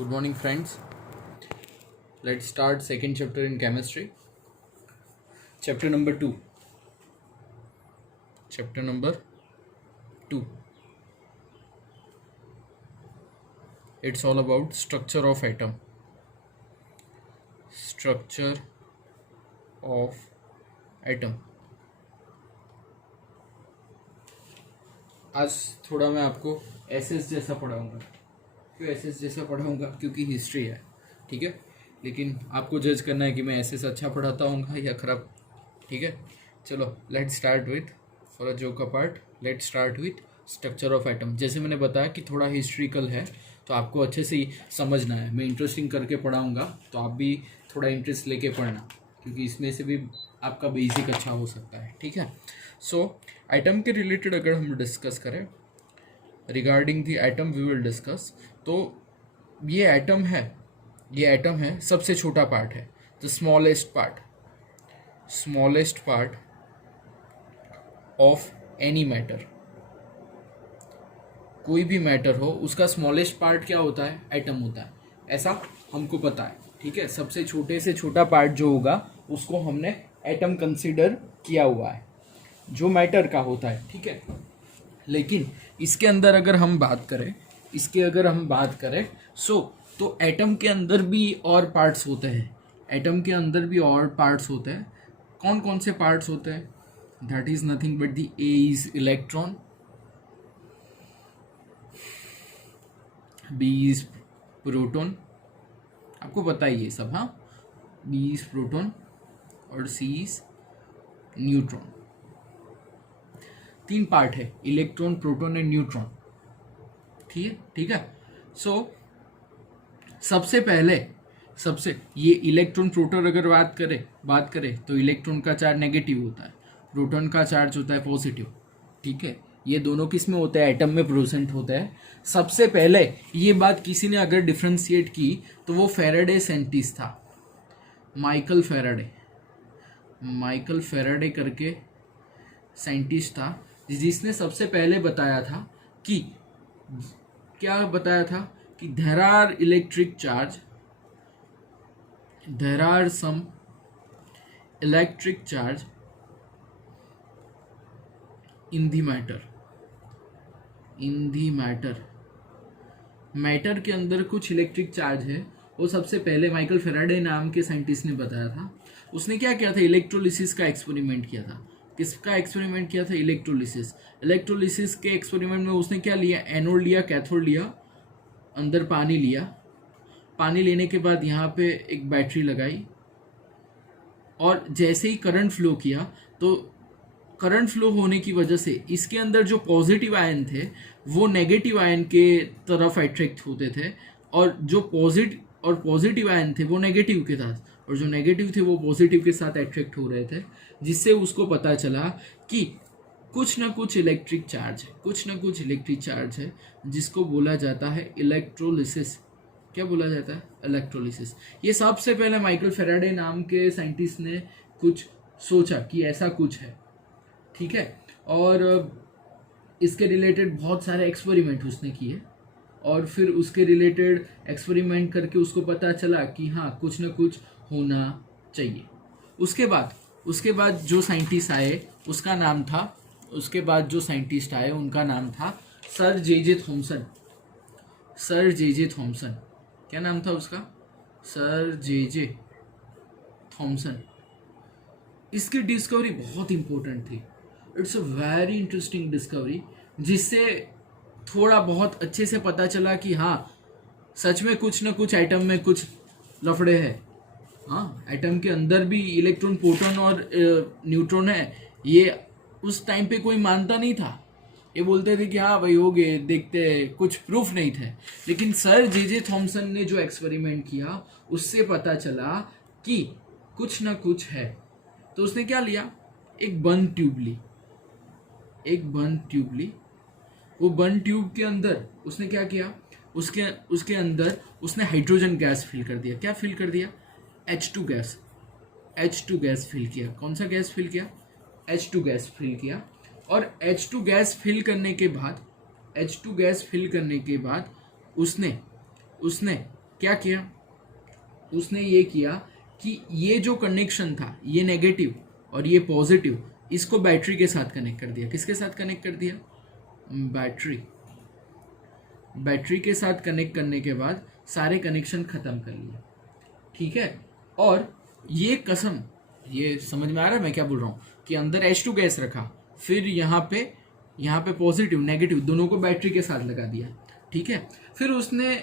Good morning, friends. Let's start second chapter in chemistry. Chapter number 2. Chapter number 2. It's all about structure of atom. Structure of atom. आज थोड़ा मैं आपको SS जैसा पढ़ाऊंगा. क्यों SS जैसा पढ़ाऊंगा? क्योंकि हिस्ट्री है, ठीक है. लेकिन आपको जज करना है कि मैं एसएस अच्छा पढ़ाता हूँगा या खराब, ठीक है. चलो let's start with for a joke apart. Let's start with structure of atom. जैसे मैंने बताया कि थोड़ा हिस्ट्रिकल है तो आपको अच्छे से समझना है. मैं इंटरेस्टिंग करके पढ़ाऊँगा तो आप भी थोड़ा इंटरेस्ट लेके पढ़ना, क्योंकि इसमें से भी आपका बेसिक अच्छा हो सकता है, ठीक है. सो एटम के रिलेटेड अगर हम डिस्कस करें, regarding the atom we will discuss. तो ये एटम है सबसे छोटा पार्ट है, the smallest part of any matter. कोई भी मैटर हो उसका स्मॉलेस्ट पार्ट क्या होता है? एटम होता है. ऐसा हमको पता है, ठीक है. सबसे छोटे से छोटा पार्ट जो होगा उसको हमने एटम कंसीडर किया हुआ है, जो मैटर का होता है, ठीक है. लेकिन इसके अंदर अगर हम बात करें तो एटम के अंदर भी और पार्ट्स होते हैं. कौन कौन से पार्ट्स होते हैं? That is nothing but the A is electron, B is proton. आपको पता ही ये सब, हाँ. बी इज प्रोटॉन और सी इज न्यूट्रॉन. 3 पार्ट है, इलेक्ट्रॉन, प्रोटॉन एंड न्यूट्रॉन, ठीक है. सो सबसे पहले ये इलेक्ट्रॉन प्रोटॉन अगर बात करें तो इलेक्ट्रॉन का चार्ज नेगेटिव होता है, प्रोटॉन का चार्ज होता है पॉजिटिव, ठीक है. ये दोनों किस में होते हैं? एटम में प्रेजेंट होता है. सबसे पहले ये बात किसी ने अगर डिफ्रेंशिएट की तो वो फैराडे साइंटिस्ट था, माइकल फैराडे करके साइंटिस्ट था, जिसने सबसे पहले बताया था कि there are some electric charge in the matter के अंदर कुछ इलेक्ट्रिक चार्ज है. वो सबसे पहले माइकल फैराडे नाम के साइंटिस्ट ने बताया था. उसने क्या किया था? इलेक्ट्रोलिसिस का एक्सपेरिमेंट किया था. किसका एक्सपेरिमेंट किया था? इलेक्ट्रोलिसिस के एक्सपेरिमेंट में उसने क्या लिया? एनोड लिया, कैथोड लिया, अंदर पानी लिया. पानी लेने के बाद यहाँ पे एक बैटरी लगाई और जैसे ही करंट फ्लो किया तो करंट फ्लो होने की वजह से इसके अंदर जो पॉजिटिव आयन थे वो नेगेटिव आयन के तरफ अट्रैक्ट होते थे, और जो पॉजिटिव आयन थे वो नेगेटिव के साथ, और जो नेगेटिव थे वो पॉजिटिव के साथ अट्रैक्ट हो रहे थे. जिससे उसको पता चला कि कुछ ना कुछ इलेक्ट्रिक चार्ज है जिसको बोला जाता है इलेक्ट्रोलिसिस. क्या बोला जाता है? इलेक्ट्रोलिसिस. ये सबसे पहले माइकल फैराडे नाम के साइंटिस्ट ने कुछ सोचा कि ऐसा कुछ है, ठीक है. और इसके रिलेटेड बहुत सारे एक्सपेरिमेंट उसने किए, और फिर उसके रिलेटेड एक्सपेरिमेंट करके उसको पता चला कि हाँ कुछ ना कुछ होना चाहिए. उसके बाद जो साइंटिस्ट आए उनका नाम था सर जे थॉमसन. क्या नाम था उसका? Sir J Thomson. इसकी डिस्कवरी बहुत इंपॉर्टेंट थी. It's a very interesting discovery, जिससे थोड़ा बहुत अच्छे से पता चला कि हाँ सच में कुछ ना कुछ एटम में कुछ लफड़े हैं. हाँ, एटम के अंदर भी इलेक्ट्रॉन, प्रोटॉन और न्यूट्रॉन है. ये उस टाइम पे कोई मानता नहीं था. ये बोलते थे कि हाँ भाई हो गए, देखते, कुछ प्रूफ नहीं थे. लेकिन सर जे थॉमसन ने जो एक्सपेरिमेंट किया उससे पता चला कि कुछ ना कुछ है. तो उसने क्या लिया? एक बंद ट्यूब ली. वो बंद ट्यूब के अंदर उसने क्या किया? उसके अंदर उसने हाइड्रोजन गैस फिल कर दिया. क्या फिल कर दिया? H2 गैस फिल किया. कौन सा गैस फिल किया? H2 गैस फिल किया. और H2 गैस फिल करने के बाद उसने क्या किया उसने, ये किया कि ये जो कनेक्शन था, ये नेगेटिव और ये पॉजिटिव, इसको बैटरी के साथ कनेक्ट कर दिया। किसके साथ कनेक्ट कर दिया? बैटरी के साथ कनेक्ट करने के बाद सारे कनेक्शन खत्म कर लिए, ठीक है। और ये कसम, ये समझ में आ रहा है मैं क्या बोल रहा हूँ, कि अंदर H2 गैस रखा, फिर यहाँ पे पॉजिटिव नेगेटिव दोनों को बैटरी के साथ लगा दिया, ठीक है। फिर उसने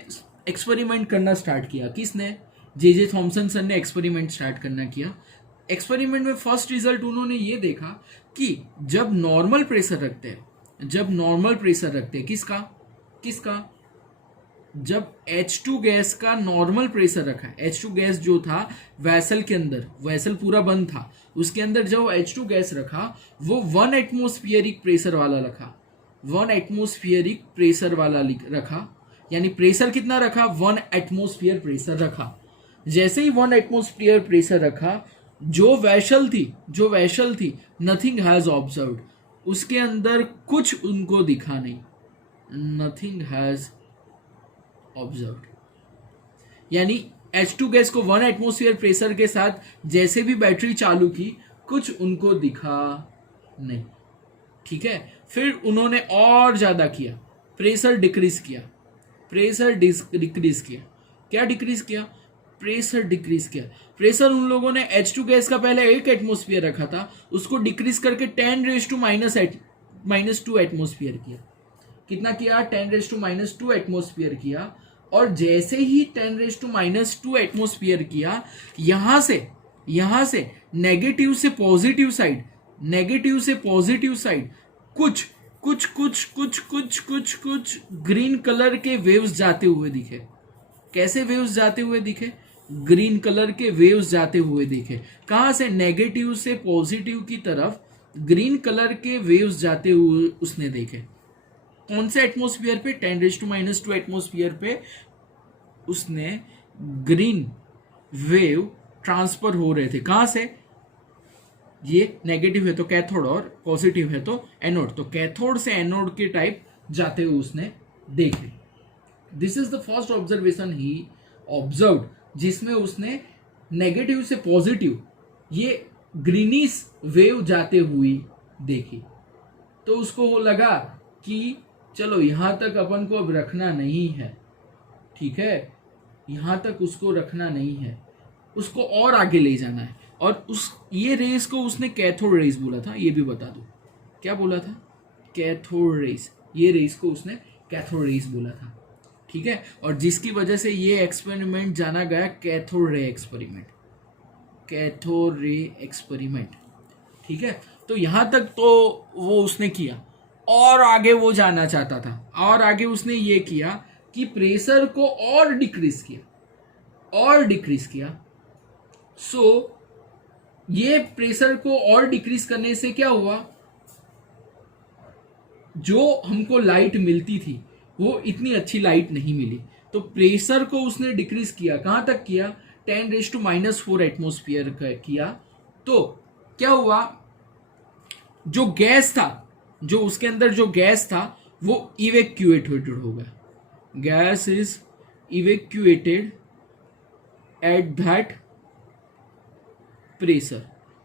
एक्सपेरिमेंट करना स्टार्ट किया। किसने? जे थॉमसन सर ने एक्सपेरिमेंट स्टार्ट करना किया। एक्सपेरिमेंट में फर्स्ट रिजल्ट उन्होंने ये देखा कि जब नॉर्मल प्रेशर रखते हैं, किसका? जब H2 गैस का नॉर्मल प्रेशर रखा है, H2 गैस जो था वैसल के अंदर, वैसल पूरा बंद था, उसके अंदर जो H2 गैस रखा वो 1 एटमोस्फियरिक प्रेशर वाला रखा, 1 एटमोस्फियरिक प्रेशर वाला रखा। यानी प्रेशर कितना रखा? 1 एटमोस्फियर प्रेशर रखा। जैसे ही 1 एटमोस्फियर प्रेशर रखा, जो वैसल थी नथिंग हैज ऑब्जर्व्ड, उसके अंदर कुछ उनको दिखा नहीं, नथिंग हैज ऑब्जर्व्ड। यानी H2 गैस को 1 एटमोस्फियर प्रेशर के साथ जैसे भी बैटरी चालू की, कुछ उनको दिखा नहीं, ठीक है। फिर उन्होंने और ज्यादा किया, प्रेशर डिक्रीज किया। क्या डिक्रीज किया? प्रेशर उन लोगों ने H2 गैस का पहले 1 एटमोस्फियर रखा था, उसको डिक्रीज करके 10⁻⁻² एटमोस्फियर किया। कितना किया? 10⁻² एटमोस्फियर किया। और जैसे ही 10⁻² एटमोस्फियर किया, यहां से नेगेटिव से पॉजिटिव साइड कुछ ग्रीन कलर के वेव्स जाते हुए दिखे। कैसे वेव्स जाते हुए दिखे? ग्रीन कलर के वेव्स जाते हुए दिखे। कहां से? नेगेटिव से पॉजिटिव की तरफ ग्रीन कलर के वेव्स जाते हुए उसने देखे। कौन से एटमोस्फियर पे? 10⁻² एटमोस्फियर पे उसने ग्रीन वेव ट्रांसफर हो रहे थे। कहां से? ये नेगेटिव है तो कैथोड और पॉजिटिव है तो एनोड, तो कैथोड से एनोड के टाइप जाते हुए उसने देखे। This is the first observation he observed, जिसमें उसने नेगेटिव से पॉजिटिव ये ग्रीनिश वेव जाते हुए देखी। तो उसको लगा कि चलो यहां तक अपन को अब रखना नहीं है, ठीक है, यहां तक उसको रखना नहीं है, उसको और आगे ले जाना है। और ये रेस को उसने कैथोड रेस बोला था। ये भी बता दो क्या बोला था? Cathode rays. ये रेस को उसने कैथोड रेस बोला था, ठीक है। और जिसकी वजह से ये एक्सपेरिमेंट जाना गया कैथोड रे एक्सपेरिमेंट, ठीक है। तो यहां तक तो वो उसने किया, और आगे वो जाना चाहता था, और आगे उसने ये किया कि प्रेशर को और डिक्रीज किया। सो ये प्रेशर को और डिक्रीज करने से क्या हुआ? जो हमको लाइट मिलती थी वो इतनी अच्छी लाइट नहीं मिली, तो प्रेशर को उसने डिक्रीज किया। कहां तक किया? 10⁻⁴ एटमोस्फियर किया। तो क्या हुआ? जो गैस था, जो उसके अंदर जो गैस था वो इवेक्यूएटेड हो गया। Gas is evacuated at that pressure.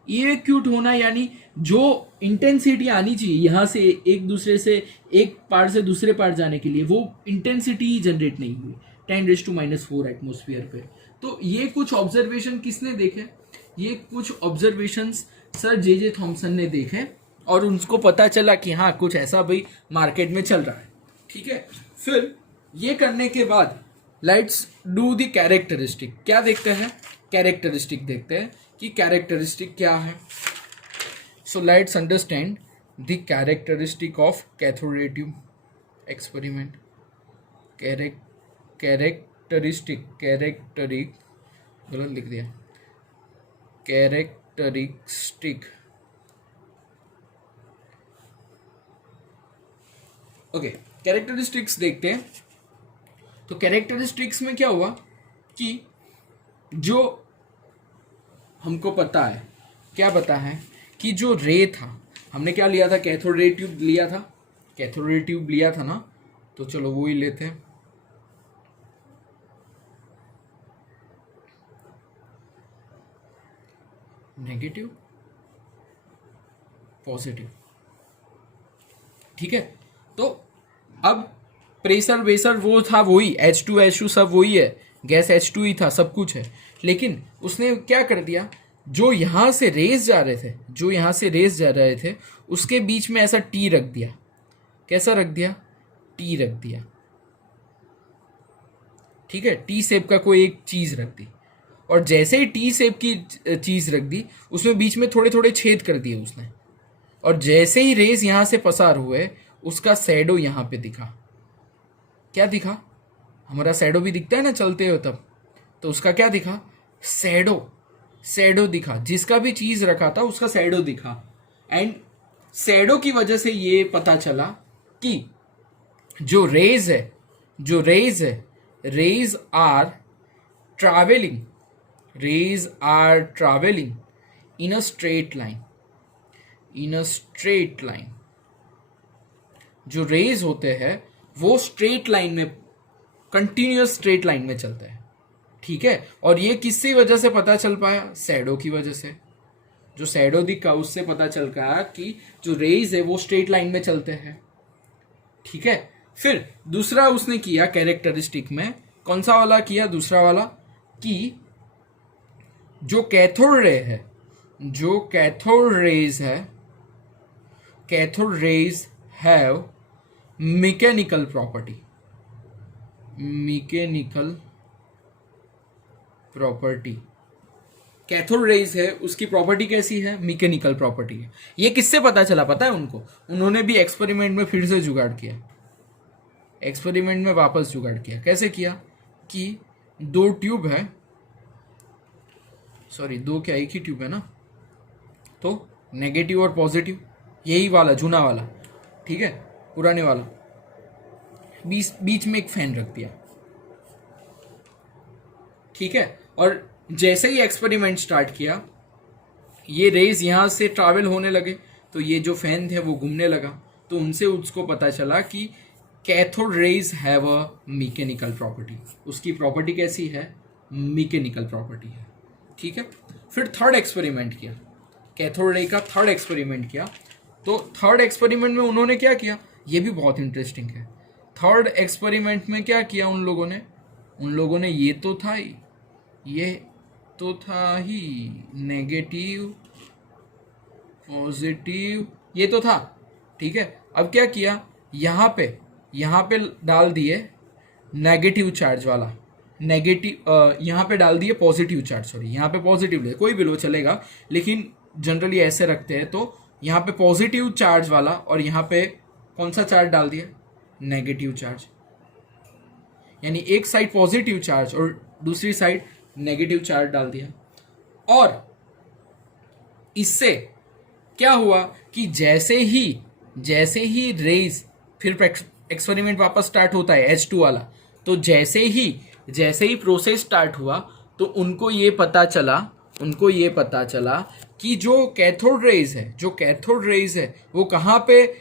Evacuate होना यानी जो इंटेंसिटी आनी चाहिए यहां से एक पार्ट से दूसरे पार्ट जाने के लिए, वो इंटेंसिटी ही जनरेट नहीं हुई 10⁻⁴ एटमोस्फियर पे। तो ये कुछ ऑब्जर्वेशन किसने देखे? ये कुछ ऑब्जर्वेशन सर जे थॉमसन ने देखे, और उनको पता चला कि हाँ कुछ ऐसा भाई मार्केट में चल रहा है, ठीक है। फिर ये करने के बाद लेट्स डू द कैरेक्टरिस्टिक। क्या देखते हैं? कैरेक्टरिस्टिक देखते हैं कि कैरेक्टरिस्टिक क्या है। So let's understand the characteristic of cathode ray tube experiment. गलत लिख दिया। कैरेक्टरिस्टिक, ओके, कैरेक्टरिस्टिक्स देखते हैं। तो कैरेक्टरिस्टिक्स में क्या हुआ कि जो हमको पता है, क्या पता है कि जो रे था, हमने क्या लिया था? कैथोड रे ट्यूब लिया था ना, तो चलो वो ही लेते हैं। Negative, positive. ठीक है, तो अब प्रेशर वेसर वो था वही, H2 सब वही है, गैस H2 ही था, सब कुछ है। लेकिन उसने क्या कर दिया, जो यहाँ से रेस जा रहे थे उसके बीच में ऐसा टी रख दिया। कैसा रख दिया? टी रख दिया। ठीक है, टी शेप का कोई एक चीज रख दी, और जैसे ही टी शेप की चीज रख दी उसमें बीच में थोड़े थोड़े छेद कर दिए उसने, और जैसे ही रेस यहां से पसार हुए उसका शैडो यहां पे दिखा। क्या दिखा? हमारा शैडो भी दिखता है ना चलते हो तब, तो उसका क्या दिखा? शैडो दिखा। जिसका भी चीज रखा था उसका शैडो दिखा। एंड शैडो की वजह से ये पता चला कि जो रेज है rays are travelling in a straight line. जो रेज होते हैं वो स्ट्रेट लाइन में, कंटिन्यूअस स्ट्रेट लाइन में चलते हैं। ठीक है, और ये किसकी वजह से पता चल पाया? शैडो की वजह से। जो शैडो दिखा उससे पता चल गया कि जो रेज है वो स्ट्रेट लाइन में चलते हैं। ठीक है, फिर दूसरा उसने किया कैरेक्टरिस्टिक में, कौन सा वाला किया? दूसरा वाला, कि जो cathode rays have mechanical property. Cathode rays है उसकी प्रॉपर्टी कैसी है? मैकेनिकल प्रॉपर्टी है। ये किससे पता चला पता है उनको? उन्होंने भी एक्सपेरिमेंट में फिर से जुगाड़ किया, एक्सपेरिमेंट में वापस जुगाड़ किया। कैसे किया? कि दो ट्यूब है, सॉरी दो क्या, एक ही ट्यूब है ना, तो नेगेटिव और पॉजिटिव, यही वाला जूना वाला, ठीक है, पुराने वाला, बीच में एक फैन रख दिया। ठीक है, और जैसे ही एक्सपेरिमेंट स्टार्ट किया ये रेज यहां से ट्रैवल होने लगे, तो ये जो फैन थे वो घूमने लगा, तो उनसे उसको पता चला कि cathode rays have a mechanical property. उसकी प्रॉपर्टी कैसी है? मैकेनिकल प्रॉपर्टी है। ठीक है, फिर थर्ड एक्सपेरिमेंट किया, कैथोड रे का थर्ड एक्सपेरिमेंट किया। तो थर्ड एक्सपेरिमेंट में उन्होंने क्या किया, ये भी बहुत इंटरेस्टिंग है। थर्ड एक्सपेरिमेंट में क्या किया उन लोगों ने ये तो था ही नेगेटिव पॉजिटिव, ये तो था। ठीक है, अब क्या किया, यहाँ पे डाल दिए नेगेटिव चार्ज वाला, यहाँ पे डाल दिए पॉजिटिव चार्ज, सॉरी यहाँ पे पॉजिटिव ले, कोई भी लो चलेगा, लेकिन जनरली ऐसे रखते हैं। तो यहाँ पे पॉजिटिव चार्ज वाला और यहाँ पे कौन सा चार्ज डाल दिया? Negative charge. यानी एक साइड पॉजिटिव चार्ज और दूसरी साइड नेगेटिव चार्ज डाल दिया। और इससे क्या हुआ कि जैसे ही रेज, फिर एक्सपेरिमेंट वापस स्टार्ट होता है H2 वाला, तो जैसे ही प्रोसेस स्टार्ट हुआ तो उनको ये पता चला कि जो कैथोड रेज है वो कहाँ पे,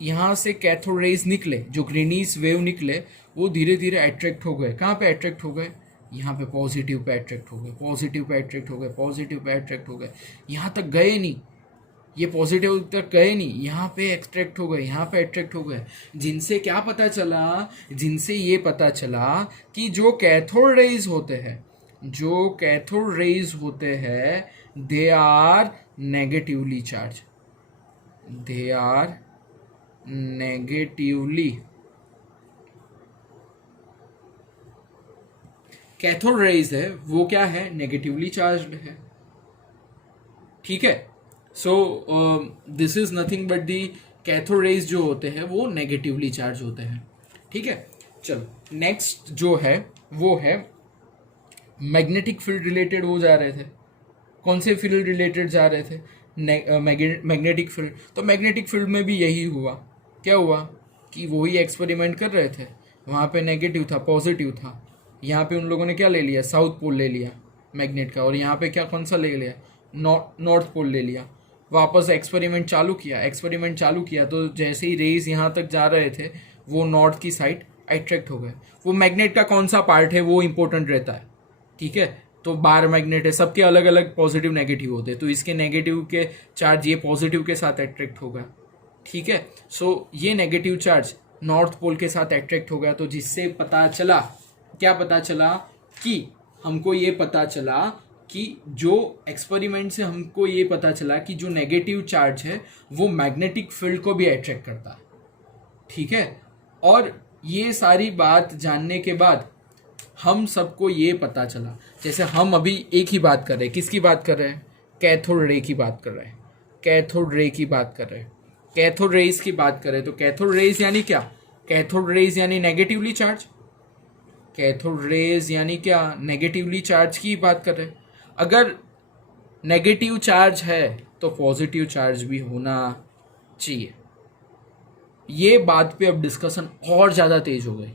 यहाँ से कैथोड रेज निकले, जो ग्रीनिश वेव निकले वो धीरे धीरे अट्रैक्ट हो गए। कहाँ पे अट्रैक्ट हो गए? यहाँ पे पॉजिटिव पे अट्रैक्ट हो गए, पॉजिटिव पे अट्रैक्ट हो गए, यहाँ तक गए नहीं, ये पॉजिटिव तक गए नहीं, यहाँ पे अट्रैक्ट हो गए। जिनसे क्या पता चला? जिनसे ये पता चला कि जो कैथोड रेज होते हैं they are negatively charge, cathode rays है वो क्या है? नेगेटिवली चार्ज्ड है। ठीक है, so this is nothing but the cathode rays जो होते हैं वो नेगेटिवली चार्ज होते हैं। ठीक है, चलो नेक्स्ट जो है वो है मैग्नेटिक फील्ड रिलेटेड वो जा रहे थे। कौन से फील्ड रिलेटेड जा रहे थे? Magnetic field. तो मैग्नेटिक फील्ड में भी यही हुआ। क्या हुआ कि वही एक्सपेरिमेंट कर रहे थे, वहाँ पे नेगेटिव था, पॉजिटिव था। यहाँ पे उन लोगों ने क्या ले लिया? साउथ पोल ले लिया मैग्नेट का, और यहाँ पे क्या कौन सा ले लिया? नॉर्थ पोल ले लिया। वापस एक्सपेरिमेंट चालू किया तो जैसे ही रेज यहाँ तक जा रहे थे वो नॉर्थ की साइड अट्रैक्ट हो गए। वो मैग्नेट का कौन सा पार्ट है वो इंपॉर्टेंट रहता है। ठीक है, तो बार मैग्नेट है, सबके अलग अलग पॉजिटिव नेगेटिव होते हैं, तो इसके नेगेटिव के चार्ज ये पॉजिटिव के साथ अट्रैक्ट होगा, ठीक है। सो ये नेगेटिव चार्ज नॉर्थ पोल के साथ अट्रैक्ट होगा, तो जिससे पता चला, क्या पता चला कि हमको ये पता चला कि जो एक्सपेरिमेंट से हमको ये पता चला कि जो नेगेटिव चार्ज है वो मैग्नेटिक फील्ड को भी अट्रैक्ट करता है, ठीक है। और ये सारी बात जानने के बाद हम सबको ये पता चला, जैसे हम अभी एक ही बात कर रहे हैं, किसकी बात कर रहे हैं, कैथोड रे की बात कर रहे हैं, कैथोड रे की बात कर रहे हैं, कैथोड रेज की बात कर रहे हैं। तो कैथोड रेज यानी क्या, कैथोड रेज यानी नेगेटिवली चार्ज, कैथोड रेज यानी क्या, नेगेटिवली चार्ज की बात कर रहे हैं। अगर नेगेटिव चार्ज है तो पॉजिटिव चार्ज भी होना चाहिए। ये बात पे अब डिस्कशन और ज़्यादा तेज हो गई।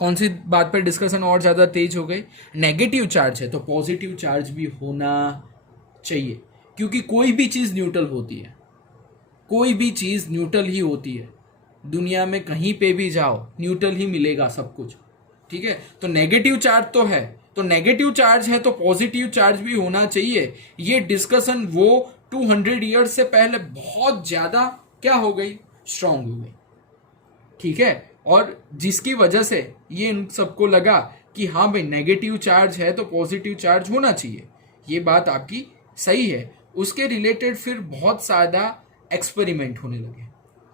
कौन सी बात पर डिस्कशन और ज़्यादा तेज हो गई, नेगेटिव चार्ज है तो पॉजिटिव चार्ज भी होना चाहिए, क्योंकि कोई भी चीज़ न्यूट्रल होती है, कोई भी चीज़ न्यूट्रल ही होती है, दुनिया में कहीं पे भी जाओ न्यूट्रल ही मिलेगा सब कुछ, ठीक है। तो नेगेटिव चार्ज तो है, तो नेगेटिव चार्ज है तो पॉजिटिव चार्ज भी होना चाहिए। ये डिस्कशन वो 200 ईयर्स से पहले बहुत ज़्यादा क्या हो गई, स्ट्रांग हो गई, ठीक है। और जिसकी वजह से ये इन सबको लगा कि हाँ भाई नेगेटिव चार्ज है तो पॉजिटिव चार्ज होना चाहिए, ये बात आपकी सही है। उसके रिलेटेड फिर बहुत ज़्यादा एक्सपेरिमेंट होने लगे,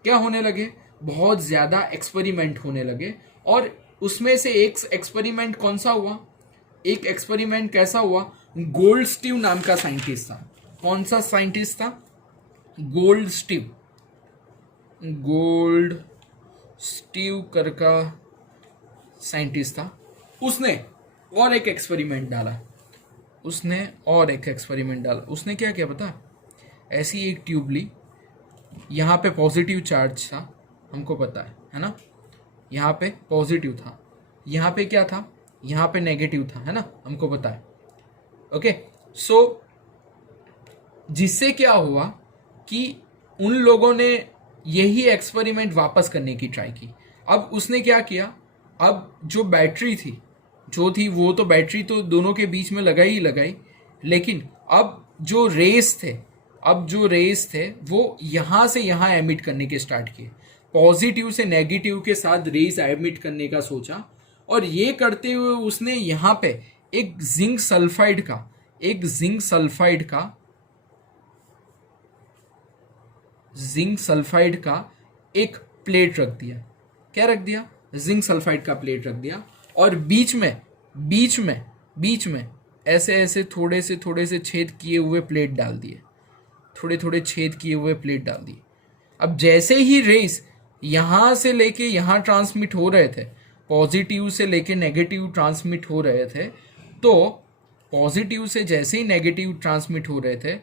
क्या होने लगे, बहुत ज़्यादा एक्सपेरिमेंट होने लगे। और उसमें से एक एक्सपेरिमेंट कौन सा हुआ, एक एक्सपेरिमेंट कैसा हुआ, गोल्डस्टीव नाम का साइंटिस्ट था। कौन सा साइंटिस्ट था, गोल्डस्टीव, गोल्ड स्टीव कर का साइंटिस्ट था। उसने और एक एक्सपेरिमेंट डाला, उसने और एक एक्सपेरिमेंट डाला। उसने क्या किया पता, ऐसी एक ट्यूब ली, यहाँ पे पॉजिटिव चार्ज था, हमको पता है ना, यहाँ पे पॉजिटिव था, यहाँ पे क्या था, यहाँ पे नेगेटिव था, है ना, हमको पता है। ओके, सो जिससे क्या हुआ कि उन लोगों ने यही एक्सपेरिमेंट वापस करने की ट्राई की। अब उसने क्या किया, अब जो बैटरी थी, जो थी वो तो बैटरी तो दोनों के बीच में लगाई ही लगाई, लेकिन अब जो रेस थे, अब जो रेस थे वो यहाँ से यहाँ एमिट करने के स्टार्ट किए, पॉजिटिव से नेगेटिव के साथ रेस एमिट करने का सोचा। और ये करते हुए उसने यहाँ पे एक जिंक सल्फाइड का, एक जिंक सल्फाइड का एक प्लेट रख दिया। क्या रख दिया, जिंक सल्फाइड का प्लेट रख दिया, और बीच में ऐसे ऐसे थोड़े से छेद किए हुए प्लेट डाल दिए, थोड़े छेद किए हुए प्लेट डाल दिए। अब जैसे ही रेस यहाँ से लेके यहाँ ट्रांसमिट हो रहे थे, पॉजिटिव से लेके नेगेटिव ट्रांसमिट हो रहे थे, तो पॉजिटिव से जैसे ही नेगेटिव ट्रांसमिट हो रहे थे,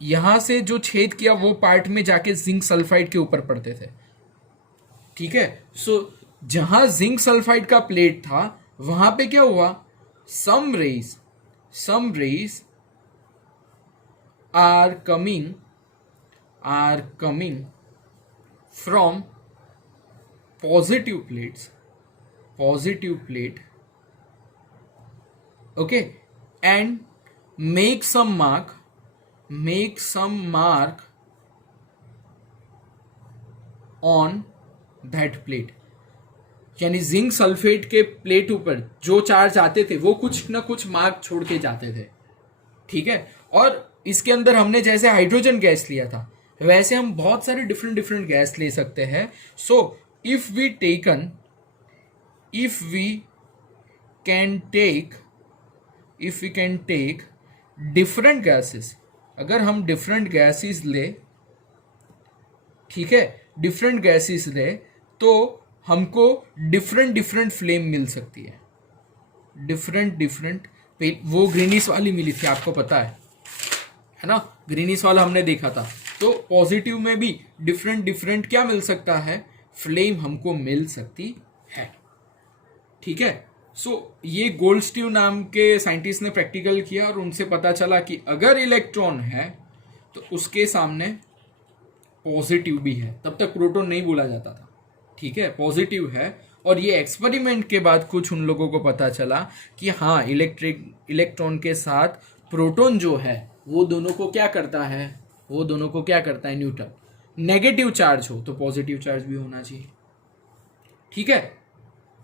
यहाँ से जो छेद किया वो पार्ट में जाके जिंक सल्फाइड के ऊपर पड़ते थे, ठीक है। सो जहां जिंक सल्फाइड का प्लेट था वहां पे क्या हुआ, some rays are coming from positive plate, okay, and make some mark on that plate। यानी जिंक सल्फेट के प्लेट ऊपर जो चार्ज आते थे वो कुछ ना कुछ मार्क छोड़ के जाते थे, ठीक है। और इसके अंदर हमने जैसे हाइड्रोजन गैस लिया था, वैसे हम बहुत सारे डिफरेंट गैस ले सकते हैं। So if we can take different gases, अगर हम डिफरेंट गैसेस ले, ठीक है, डिफरेंट गैसेस ले तो हमको डिफरेंट फ्लेम मिल सकती है, डिफरेंट। वो ग्रीनिश वाली मिली थी, आपको पता है ना, ग्रीनिश वाला हमने देखा था। तो पॉजिटिव में भी डिफरेंट क्या मिल सकता है, फ्लेम हमको मिल सकती है, ठीक है। सो ये गोल्डस्टीव नाम के साइंटिस्ट ने प्रैक्टिकल किया और उनसे पता चला कि अगर इलेक्ट्रॉन है तो उसके सामने पॉजिटिव भी है। तब तक प्रोटॉन नहीं बोला जाता था, ठीक है, पॉजिटिव है और ये एक्सपेरिमेंट के बाद कुछ उन लोगों को पता चला कि हाँ, इलेक्ट्रॉन के साथ प्रोटॉन जो है वो दोनों को क्या करता है, न्यूट्रल। नेगेटिव चार्ज हो तो पॉजिटिव चार्ज भी होना चाहिए। ठीक है,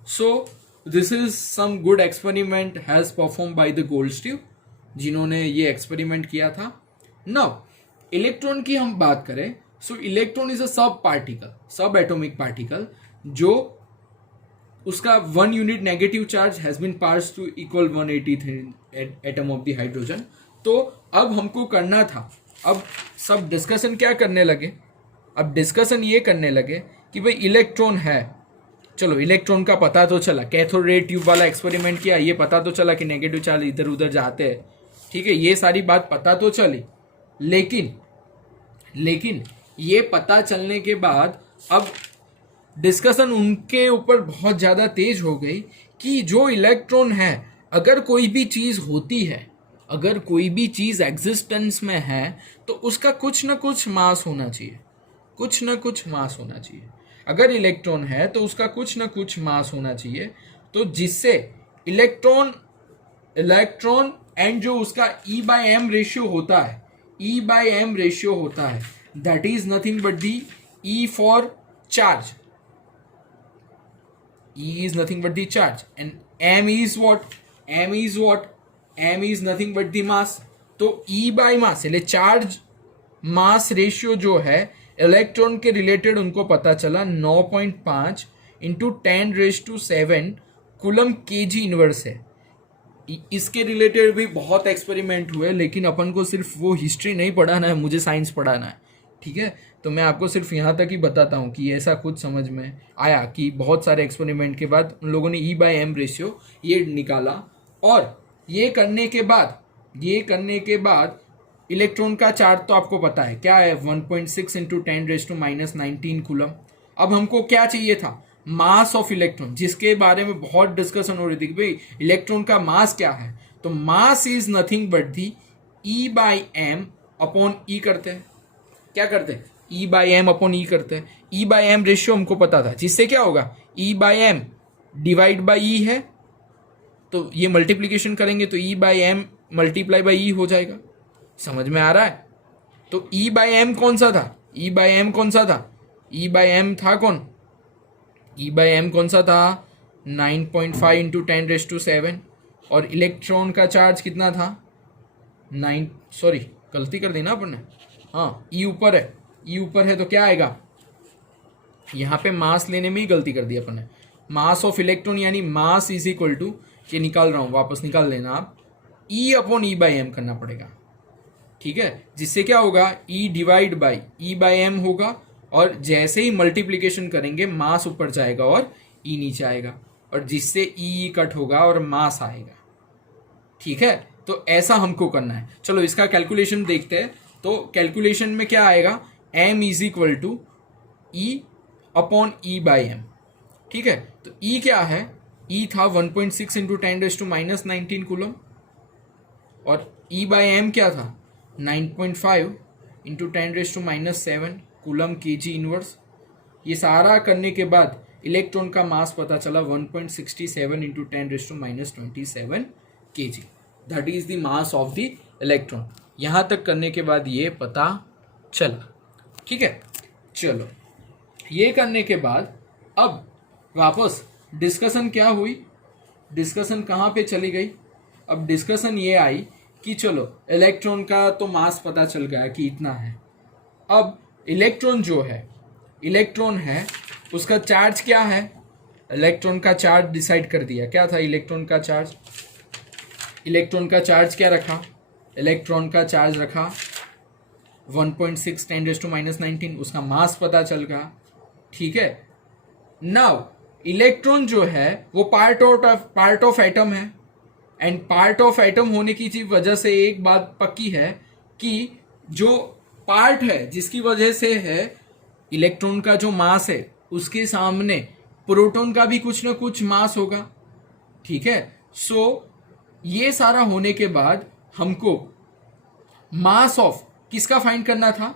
so this is some good experiment has perform by the Goldstein, जिन्होंने ये एक्सपेरिमेंट किया था। नाउ इलेक्ट्रॉन की हम बात करें, सो इलेक्ट्रॉन इज अ सब एटॉमिक पार्टिकल जो उसका 1 unit negative charge has been pass to equal 183 atom of the hydrogen. तो अब हमको करना था, अब सब डिस्कशन क्या करने लगे, अब डिस्कशन ये करने लगे कि भाई इलेक्ट्रॉन है, चलो इलेक्ट्रॉन का पता तो चला, कैथोड रे ट्यूब वाला एक्सपेरिमेंट किया, ये पता तो चला कि नेगेटिव चार्ज इधर उधर जाते हैं। ठीक है, ये सारी बात पता तो चली, लेकिन ये पता चलने के बाद अब डिस्कशन उनके ऊपर बहुत ज़्यादा तेज हो गई कि जो इलेक्ट्रॉन है, अगर कोई भी चीज़ होती है, अगर कोई भी चीज़ एग्जिस्टेंस में है तो उसका कुछ ना कुछ मास होना चाहिए, कुछ ना कुछ मास होना चाहिए। अगर इलेक्ट्रॉन है तो उसका कुछ ना कुछ मास होना चाहिए, तो जिससे इलेक्ट्रॉन एंड जो उसका E/m रेशियो होता है, E/m रेशियो होता है, that is nothing but the E for charge, E is nothing but the charge and m is what? m is nothing but the mass। तो E by mass यानी charge mass ratio जो है electron के related उनको पता चला 9.5 into 10⁻⁷ coulomb kg inverse है। इसके रिलेटेड भी बहुत एक्सपेरिमेंट हुए, लेकिन अपन को सिर्फ वो हिस्ट्री नहीं पढ़ाना है, मुझे साइंस पढ़ाना है। ठीक है, तो मैं आपको सिर्फ यहाँ तक ही बताता हूँ कि ऐसा कुछ समझ में आया कि बहुत सारे एक्सपेरिमेंट के बाद उन लोगों ने E/m रेशियो ये निकाला, और ये करने के बाद इलेक्ट्रॉन का चार्ज तो आपको पता है क्या है, 1.6 इंटू 10⁻⁹ कूलम। अब हमको क्या चाहिए था, मास ऑफ इलेक्ट्रॉन, जिसके बारे में बहुत डिस्कशन हो रही थी कि भाई इलेक्ट्रॉन का मास क्या है। तो mass is nothing but the E/m upon E करते हैं, क्या करते हैं, E/m अपॉन E करते हैं। E/m रेशियो हमको पता था, जिससे क्या होगा, E/m डिवाइड बाई E है, तो ये मल्टीप्लीकेशन करेंगे तो E/m मल्टीप्लाई बाई E हो जाएगा। समझ में आ रहा है? तो E/m कौन सा था, E/m था कौन, E/m कौन सा था, 9.5 इंटू 10⁻⁷, और इलेक्ट्रॉन का चार्ज कितना था, 9, सॉरी गलती कर दी ना अपन ने, हाँ E ऊपर है तो क्या आएगा, यहाँ पे मास लेने में ही गलती कर दी अपन ने। मास ऑफ इलेक्ट्रॉन यानी मास इज इक्वल टू, ये निकाल रहा हूँ, वापस निकाल लेना आप, E अपॉन E/m करना पड़ेगा। ठीक है, जिससे क्या होगा, E डिवाइड बाई E/m होगा, और जैसे ही मल्टीप्लीकेशन करेंगे मास ऊपर जाएगा और E नीचे आएगा, और जिससे E कट होगा और मास आएगा। ठीक है, तो ऐसा हमको करना है। चलो इसका कैलकुलेशन देखते हैं। तो कैलकुलेशन में क्या आएगा, m is equal to E upon E/m। ठीक है, तो E क्या है, E था 1.6 इंटू 10⁻⁻19 कूलम, और E/m क्या था, 9.5 इंटू 10⁻⁷ कूलम kg इनवर्स। ये सारा करने के बाद इलेक्ट्रॉन का मास पता चला 1.67 into 10⁻27 kg, that is the mass of the electron. यहाँ तक करने के बाद ये पता चला। ठीक है, चलो ये करने के बाद अब वापस डिस्कशन क्या हुई, डिस्कशन कहाँ पे चली गई, अब डिस्कशन ये आई कि चलो इलेक्ट्रॉन का तो मास पता चल गया कि इतना है। अब इलेक्ट्रॉन जो है, इलेक्ट्रॉन है उसका चार्ज क्या है, इलेक्ट्रॉन का चार्ज डिसाइड कर दिया, क्या था इलेक्ट्रॉन का चार्ज, इलेक्ट्रॉन का चार्ज क्या रखा, इलेक्ट्रॉन का चार्ज रखा 1.6 10⁻⁻19, उसका मास पता चल गया। ठीक है, नाउ इलेक्ट्रॉन जो है वो पार्ट ऑफ एटम है, एंड पार्ट ऑफ एटम होने की वजह से एक बात पक्की है कि जो पार्ट है जिसकी वजह से है इलेक्ट्रॉन का जो मास है, उसके सामने प्रोटॉन का भी कुछ ना कुछ मास होगा। ठीक है, सो ये सारा होने के बाद हमको मास ऑफ किसका फाइंड करना था,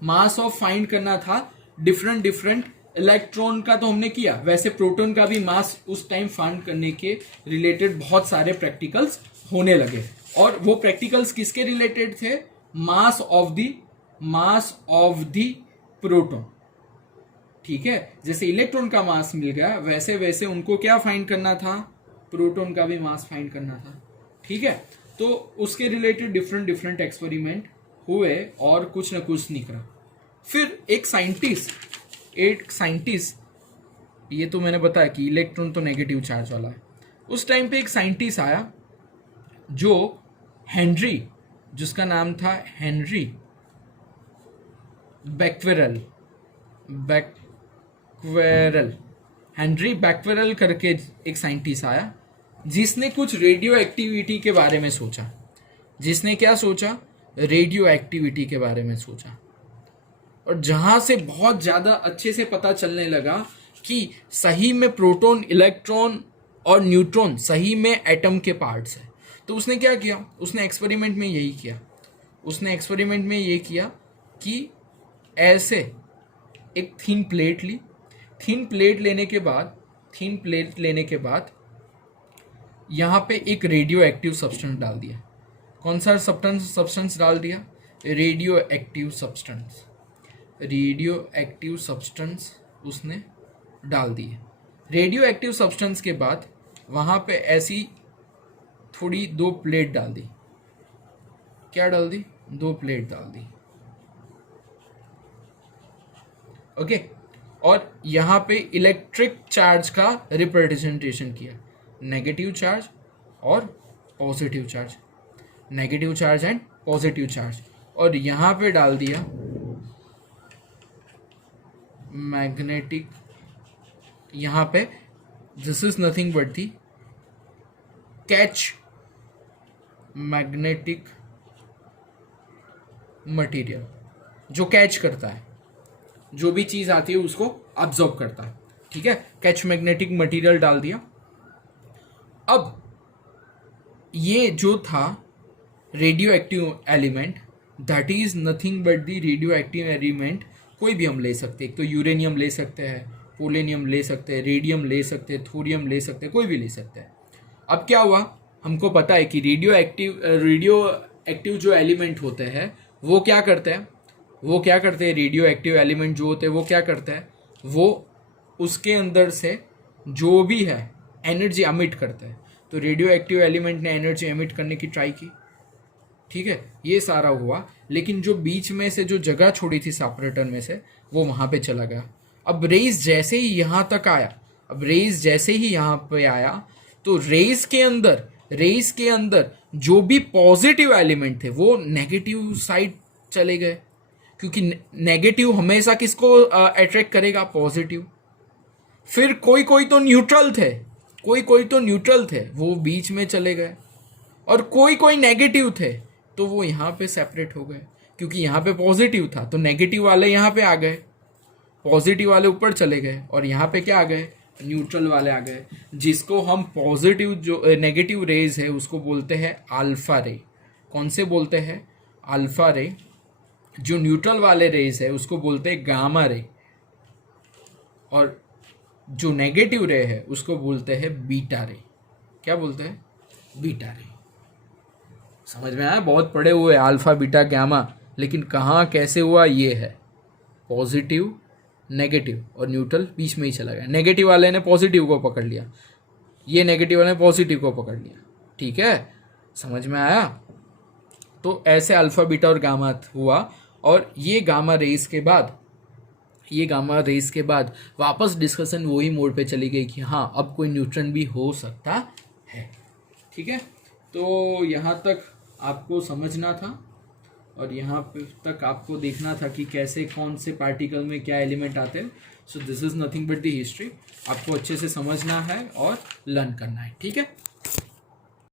मास ऑफ फाइंड करना था डिफरेंट इलेक्ट्रॉन का तो हमने किया, वैसे प्रोटॉन का भी मास उस टाइम फाइंड करने के रिलेटेड बहुत सारे प्रैक्टिकल्स होने लगे। और वो प्रैक्टिकल्स किसके रिलेटेड थे? Mass of the proton. ठीक है, जैसे इलेक्ट्रॉन का मास मिल गया, वैसे वैसे उनको क्या फाइंड करना था? प्रोटॉन का भी मास फाइंड करना था। ठीक है, तो उसके रिलेटेड डिफरेंट एक्सपेरिमेंट हुए और कुछ ना कुछ निकला। फिर एक साइंटिस्ट, ये तो मैंने बताया कि इलेक्ट्रॉन तो नेगेटिव चार्ज वाला है। उस टाइम पे एक साइंटिस्ट आया जो हेनरी, जिसका नाम था हेनरी बैक्वेरल करके एक साइंटिस्ट आया, जिसने कुछ रेडियो एक्टिविटी के बारे में सोचा। जिसने क्या सोचा? रेडियो एक्टिविटी के बारे में सोचा। और जहां से बहुत ज्यादा अच्छे से पता चलने लगा कि सही में प्रोटॉन, इलेक्ट्रॉन और न्यूट्रॉन सही में एटम के पार्ट्स है। तो उसने क्या किया? उसने एक्सपेरिमेंट में ये किया कि ऐसे एक थिन प्लेट ली। थिन प्लेट लेने के बाद यहाँ पे एक रेडियो एक्टिव सब्सटेंस डाल दिया। कौन सा सब्सटेंस डाल दिया? रेडियो एक्टिव सब्सटेंस उसने डाल दिए। रेडियो एक्टिव सब्सटेंस के बाद वहाँ पे ऐसी थोड़ी 2 प्लेट डाल दी। क्या डाल दी? 2 प्लेट डाल दी। ओके, और यहाँ पे इलेक्ट्रिक चार्ज का रिप्रेजेंटेशन किया, नेगेटिव चार्ज और positive charge, negative charge and positive charge. और यहाँ पे डाल दिया मैग्नेटिक, यहाँ पे this is nothing but the catch magnetic material, जो कैच करता है, जो भी चीज आती है उसको अब्जॉर्ब करता है। ठीक है, कैच मैग्नेटिक मटेरियल डाल दिया। अब ये जो था radio active element, that is nothing but the radio active element. कोई भी हम ले सकते हैं, एक तो यूरेनियम ले सकते हैं, पोलेनियम ले सकते हैं, रेडियम ले सकते हैं, थोरियम ले सकते हैं, कोई भी ले सकते हैं। अब क्या हुआ? हमको पता है कि रेडियो एक्टिव जो एलिमेंट होते हैं वो क्या करते हैं? रेडियो एक्टिव एलिमेंट जो होते हैं वो क्या करते हैं? वो उसके अंदर से जो भी है एनर्जी एमिट करते हैं। तो रेडियो एक्टिव एलिमेंट ने एनर्जी एमिट करने की ट्राई की। ठीक है, ये सारा हुआ, लेकिन जो बीच में से जो जगह छोड़ी थी सेपरेटर में से, वो वहां पे चला गया। अब रेज जैसे ही यहां तक आया, तो रेज के अंदर जो भी पॉजिटिव एलिमेंट थे वो नेगेटिव साइड चले गए, क्योंकि नेगेटिव हमेशा किसको अट्रैक्ट करेगा? पॉजिटिव। फिर कोई तो न्यूट्रल थे, वो बीच में चले गए। और कोई नेगेटिव थे, तो वो यहाँ पे सेपरेट हो गए, क्योंकि यहाँ पे पॉजिटिव था तो नेगेटिव वाले यहाँ पे आ गए, पॉजिटिव वाले ऊपर चले गए, और यहाँ पे क्या आ गए? न्यूट्रल वाले आ गए, जिसको हम पॉजिटिव जो नेगेटिव रेज है उसको बोलते हैं अल्फा रे। कौन से बोलते हैं? अल्फा रे। जो न्यूट्रल वाले रेज है उसको बोलते हैं गामा रे, और जो नेगेटिव रे है उसको बोलते हैं बीटा रे। क्या बोलते हैं? बीटा रे। समझ में आया? बहुत पढ़े हुए अल्फा बीटा गामा, लेकिन कहाँ कैसे हुआ ये है। पॉजिटिव, नेगेटिव और न्यूट्रल बीच में ही चला गया। नेगेटिव वाले ने पॉजिटिव को पकड़ लिया, ये नेगेटिव वाले ने पॉजिटिव को पकड़ लिया। ठीक है, समझ में आया? तो ऐसे अल्फा बीटा और गामा हुआ। और ये गामा रेस के बाद वापस डिस्कशन वही मोड पे चली गई कि हाँ अब कोई न्यूट्रॉन भी हो सकता है। ठीक है, तो यहाँ तक आपको समझना था और यहाँ तक आपको देखना था कि कैसे कौन से पार्टिकल में क्या एलिमेंट आते हैं। सो this is nothing but the history. आपको अच्छे से समझना है और लर्न करना है। ठीक है।